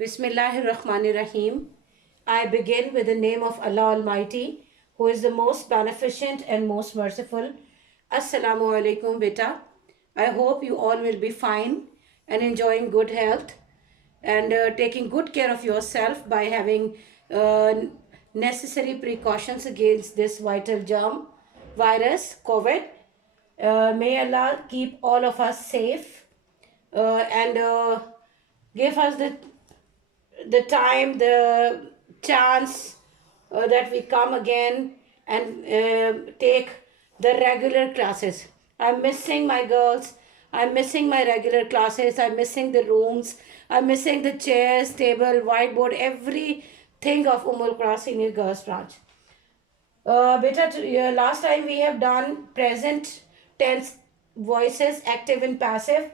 Bismillahirrahmanirrahim. I begin with the name of Allah Almighty, who is the most beneficent and most merciful. Assalamu alaikum, beta. I hope you all will be fine and enjoying good health and taking good care of yourself by having uh, necessary precautions against this vital germ, virus, COVID. May Allah keep all of us safe and give us the time, the chance that we come again and take the regular classes. I'm missing my girls. I'm missing my regular classes. I'm missing the rooms. I'm missing the chairs, table, whiteboard, everything of Umul Qura Senior Girls Branch. Last time we have done present tense voices, active and passive.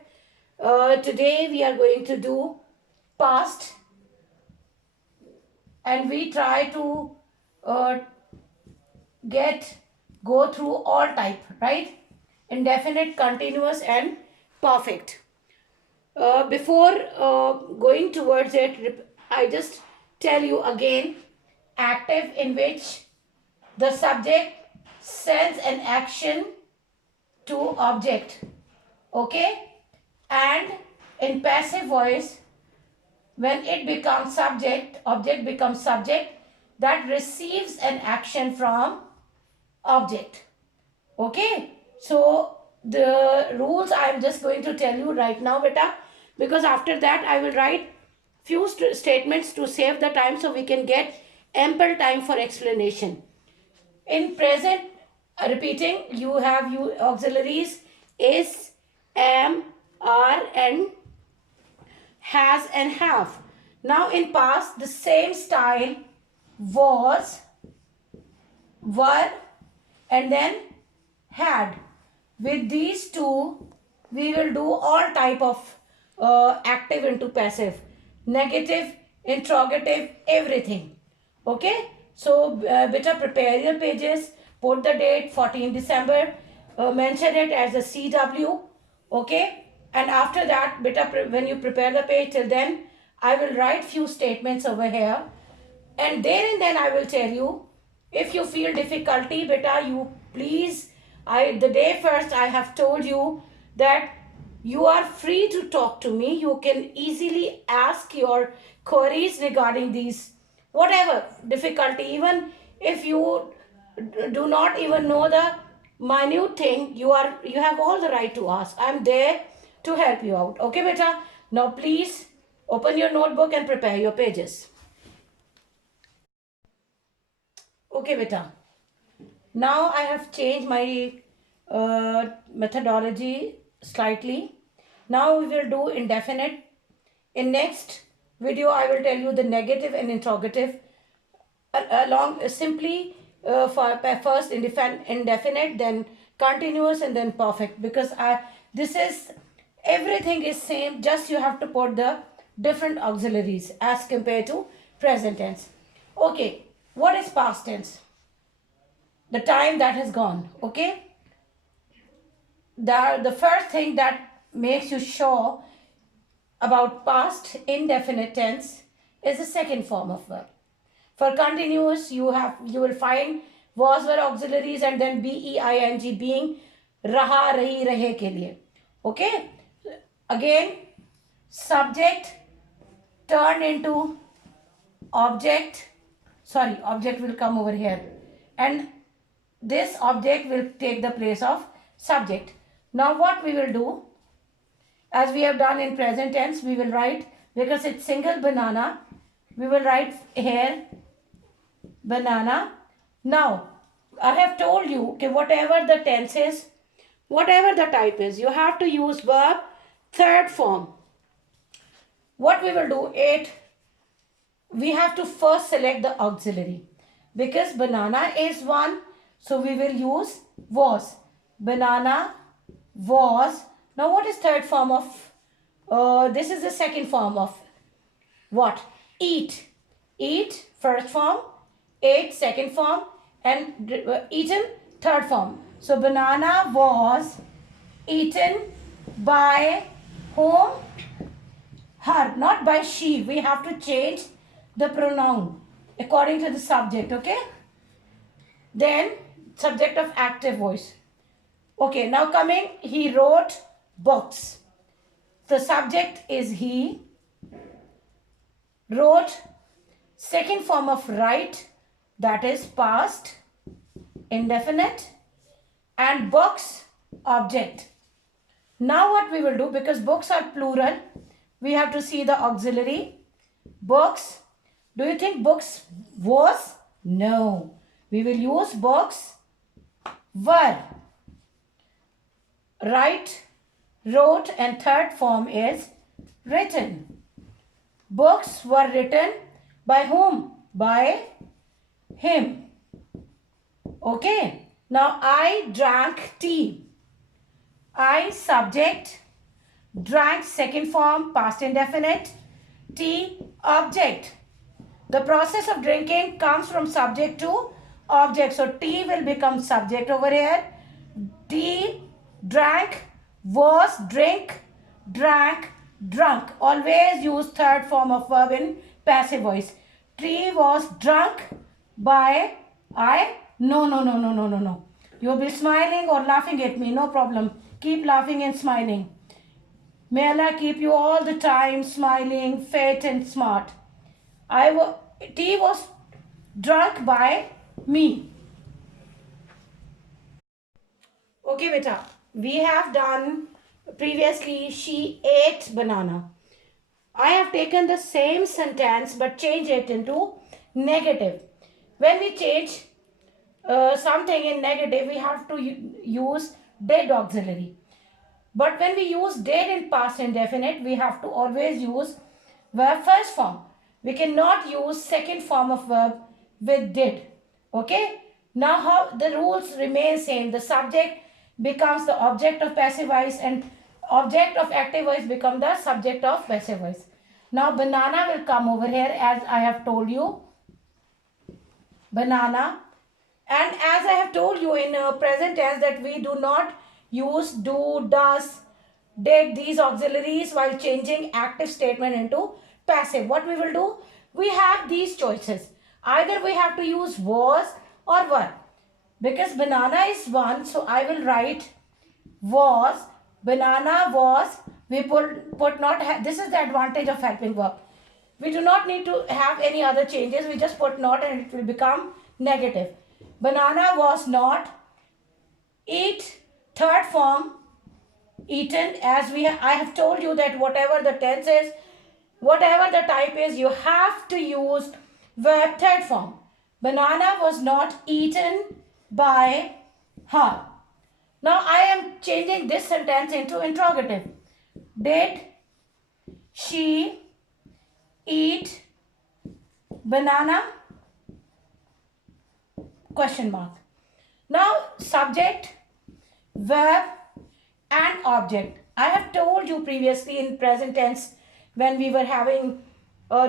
Today we are going to do past, and we try to uh, go through all type, right? Indefinite, continuous, and perfect. Before going towards it, I just tell you again, active, in which the subject sends an action to object, okay? And in passive voice, when it becomes subject, object becomes subject, that receives an action from object, okay? So the rules I am just going to tell you right now, beta, because after that I will write few statements to save the time so we can get ample time for explanation. In present, repeating, you have auxiliaries is, am, are, and has and have. Now in past, the same style was, were, and then had. With these two, we will do all type of active into passive, negative, interrogative, everything. Okay? So, beta, prepare your pages, put the date 14 December, mention it as a CW, okay? And after that, beta, when you prepare the page, till then, I will write few statements over here. And there and then I will tell you, if you feel difficulty, beta, you please, the day first I have told you that you are free to talk to me. You can easily ask your queries regarding these, whatever difficulty, even if you do not even know the minute thing, you have all the right to ask. I'm there to help you out. Okay, beta? Now please open your notebook and prepare your pages. Okay, beta. Now I have changed my methodology slightly. Now we will do indefinite. In next video, I will tell you the negative and interrogative along simply for first indefinite, then continuous, and then perfect, because this is everything is same, just you have to put the different auxiliaries as compared to present tense. Okay, what is past tense? The time that has gone, okay? The first thing that makes you sure about past indefinite tense is the second form of verb. For continuous, you will find was, were, auxiliaries, and then being, being, raha, rahi, rahe ke liye. Okay? Again, subject turn into object. Sorry, object will come over here. And this object will take the place of subject. Now what we will do, as we have done in present tense, we will write, because it's single banana, we will write here banana. Now I have told you, okay, whatever the tense is, whatever the type is, you have to use verb third form. What we will do, we have to first select the auxiliary, because banana is one, so we will use was. Banana was. Now what is third form of, this is the second form of what? Eat. Eat, first form, ate, second form, and eaten, third form. So banana was eaten by whom? her, not by she. We have to change the pronoun according to the subject, okay? Then subject of active voice. Okay, now coming, he wrote books. The subject is he. Wrote, second form of write, that is past, indefinite, and books, object. Now what we will do, because books are plural, we have to see the auxiliary. Books. Do you think books was? No. We will use books were. Write, wrote, and third form is written. Books were written by whom? By him. Okay. Now I drank tea. I, subject, drank, second form, past indefinite, tea, object. The process of drinking comes from subject to object. So tea will become subject over here. Tea, drank, was, drink, drank, drunk. Always use third form of verb in passive voice. Tea was drunk by I. No. You'll be smiling or laughing at me. No problem. Keep laughing and smiling. May Allah keep you all the time smiling, fit and smart. Tea was drunk by me. Okay, beta. We have done previously, she ate banana. I have taken the same sentence but changed it into negative. When we change something in negative, we have to use did auxiliary. But when we use did in past indefinite, we have to always use verb first form. We cannot use second form of verb with did. Okay? Now how the rules remain same. The subject becomes the object of passive voice and object of active voice become the subject of passive voice. Now banana will come over here as I have told you. Banana. And as I have told you in present tense that we do not use do, does, did, these auxiliaries while changing active statement into passive. What we will do? We have these choices. Either we have to use was or were. Because banana is one, so I will write was. Banana was. We put not. This is the advantage of helping verb. We do not need to have any other changes. We just put not and it will become negative. Banana was not. Eat, third form, eaten. As I have told you that whatever the tense is, whatever the type is, you have to use verb third form. Banana was not eaten by her. Now I am changing this sentence into interrogative. Did she eat banana? Question mark. Now subject, verb and object. I have told you previously in present tense when we were having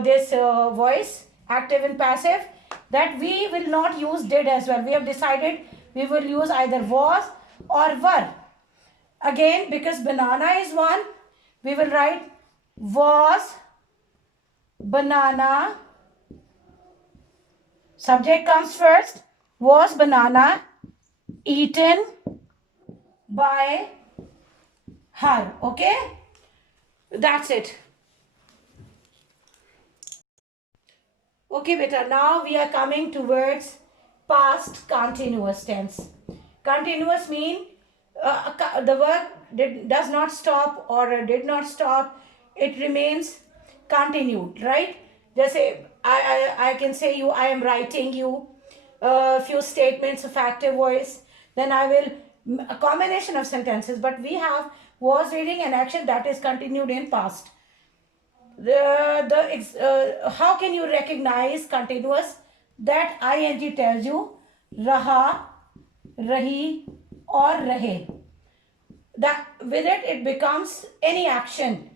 this voice, active and passive, that we will not use did as well. We have decided we will use either was or were. Again, because banana is one, we will write was banana. Subject comes first. Was banana eaten by her. Okay? That's it. Okay, beta. Now we are coming towards past continuous tense. Continuous mean the verb does not stop or did not stop. It remains continued, right? Just say, I can say you, I am writing you a few statements of active voice. Then I will, a combination of sentences, but we have was, reading, and action that is continued in past. How can you recognize continuous? That ing tells you raha, rahi or rahe. That with it becomes any action.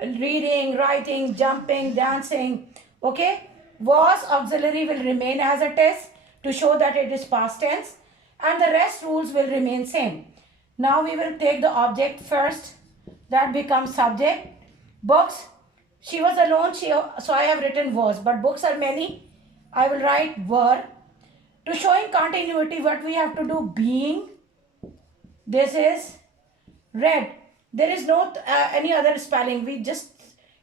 Reading, writing, jumping, dancing. Okay? Was auxiliary will remain as it is to show that it is past tense, and the rest rules will remain same. Now we will take the object first. That becomes subject. Books. She was alone, so I have written was, but books are many. I will write were. To showing continuity, what we have to do? Being. This is read. There is no any other spelling. We just,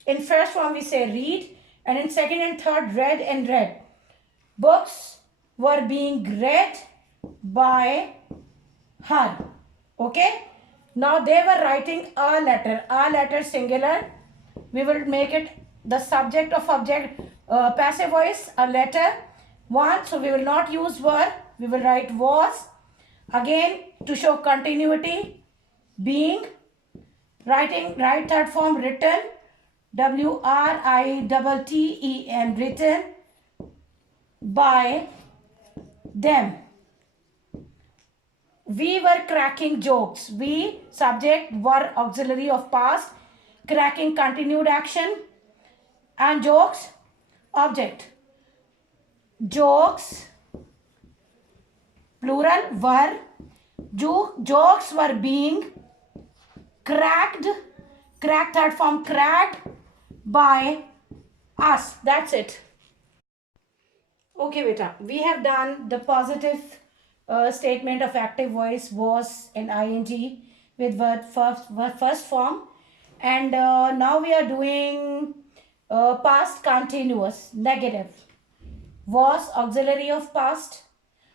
in first form we say read, and in second and third read and read. Books were being read by her. Okay. Now they were writing a letter. A letter singular. We will make it the subject of object, passive voice, a letter. One. So we will not use were. We will write was. Again, to show continuity, being, writing, right third form written, WRITTEN, written by them. We were cracking jokes. We, subject, were auxiliary of past, cracking continued action, and jokes, object. Jokes, plural, were. Jokes were being cracked, cracked third form, cracked by us. That's it. Okay, beta, we have done the positive statement of active voice was in ing with word first form, and now we are doing past continuous negative. Was auxiliary of past,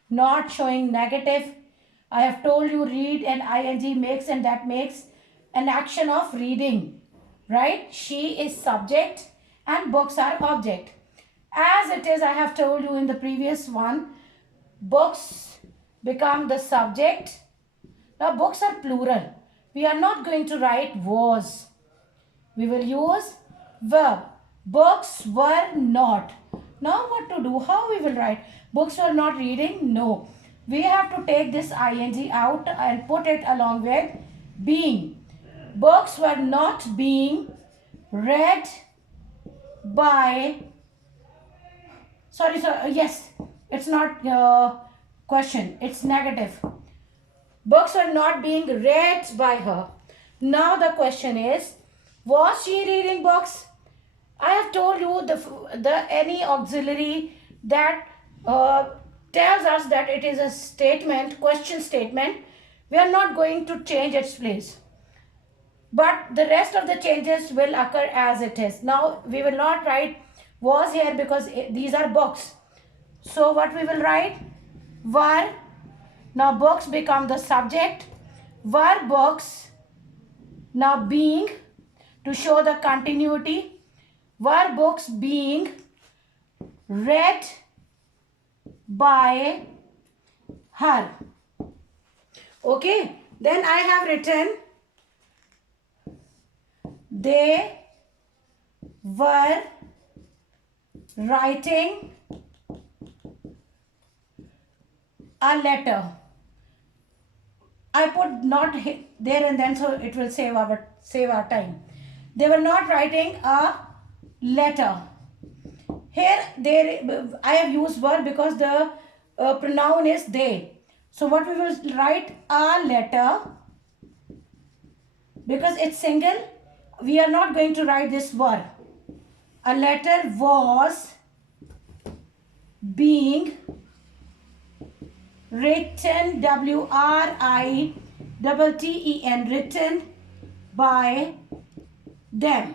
not showing negative. I have told you read and ing makes, and that makes an action of reading, right? She is subject and books are object. As it is, I have told you in the previous one, books become the subject. Now books are plural. We are not going to write was. We will use verb. Books were not. Now what to do? How we will write? Books were not reading? No. We have to take this ing out and put it along with being. Books were not being read by, sorry, yes, it's not question, it's negative. Books were not being read by her. Now the question is, was she reading books? I have told you the any auxiliary that tells us that it is a statement, question statement, we are not going to change its place. But the rest of the changes will occur as it is. Now we will not write was here because these are books. So what we will write? Were. Now books become the subject. Were books. Now being, to show the continuity. Were books being read by her. Okay. Then I have written they were writing a letter. I put not there and then, so it will save our time. They were not writing a letter. Here I have used were because the pronoun is they. So what we will write? A letter. Because it's single, we are not going to write this were. A letter was being written, WRITTEN, written by them.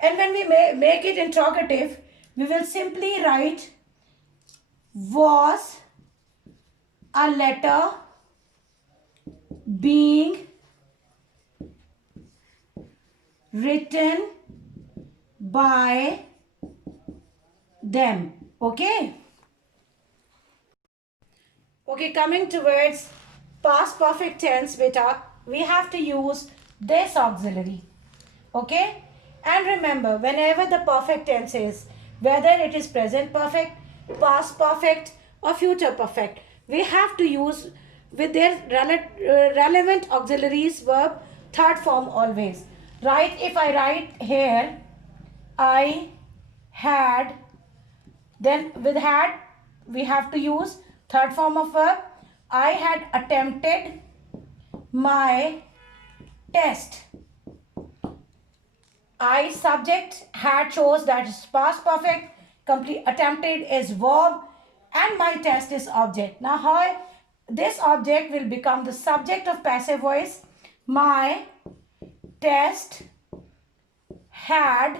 And when we make it interrogative, we will simply write was a letter being written by them. Okay. Okay, coming towards past perfect tense, beta, we have to use this auxiliary. Okay. And remember, whenever the perfect tense is, whether it is present perfect, past perfect or future perfect, we have to use with their relevant auxiliaries verb third form always. Right? If I write here, I had, then with had, we have to use third form of verb. I had attempted my test. I subject, had chose, that is past perfect, complete attempted is verb, and my test is object. Now how this object will become the subject of passive voice. My test had,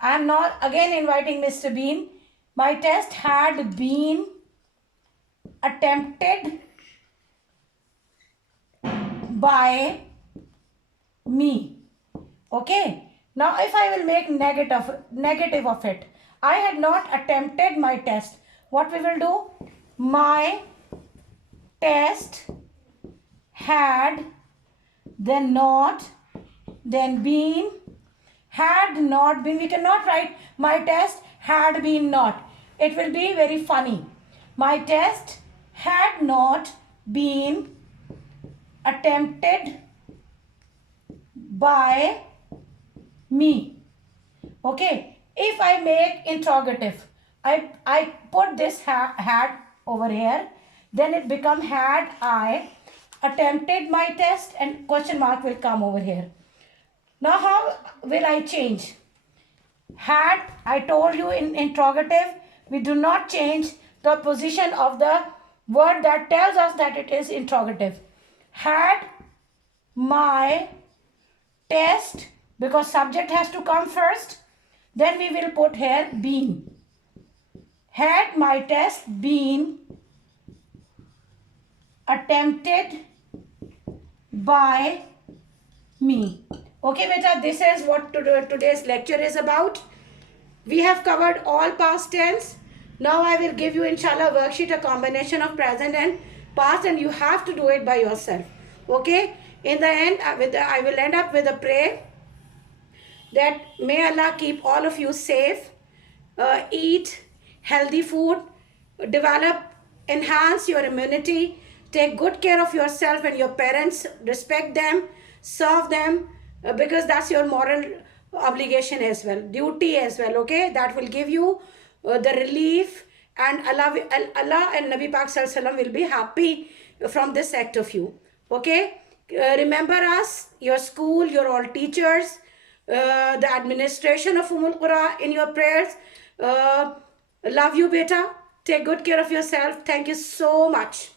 I am not again inviting Mr. Bean. My test had been attempted by me. Okay. Now if I will make negative of it, I had not attempted my test. What we will do? My test had, then not, then been, had not been. We cannot write my test had been not. It will be very funny. My test had not been attempted by me. Okay. If I make interrogative, I put this had over here, then it become had I attempted my test, and question mark will come over here. Now how will I change? Had, I told you in interrogative, we do not change the position of the word that tells us that it is interrogative. Had my test, because subject has to come first, then we will put here been. Had my test been attempted by me. Okay, beta, this is what today's lecture is about. We have covered all past tense. Now I will give you, inshallah, worksheet, a combination of present and past, and you have to do it by yourself. Okay. In the end, I will end up with a prayer that may Allah keep all of you safe, eat healthy food, develop, enhance your immunity, take good care of yourself and your parents, respect them, serve them, because that's your moral obligation as well, duty as well. Okay, that will give you the relief, and Allah and Nabi Pak Sallallahu Alaihi Wasallam will be happy from this act of you. Okay. Remember us, your school, your all teachers, the administration of Umul Qura in your prayers. Love you, beta. Take good care of yourself. Thank you so much.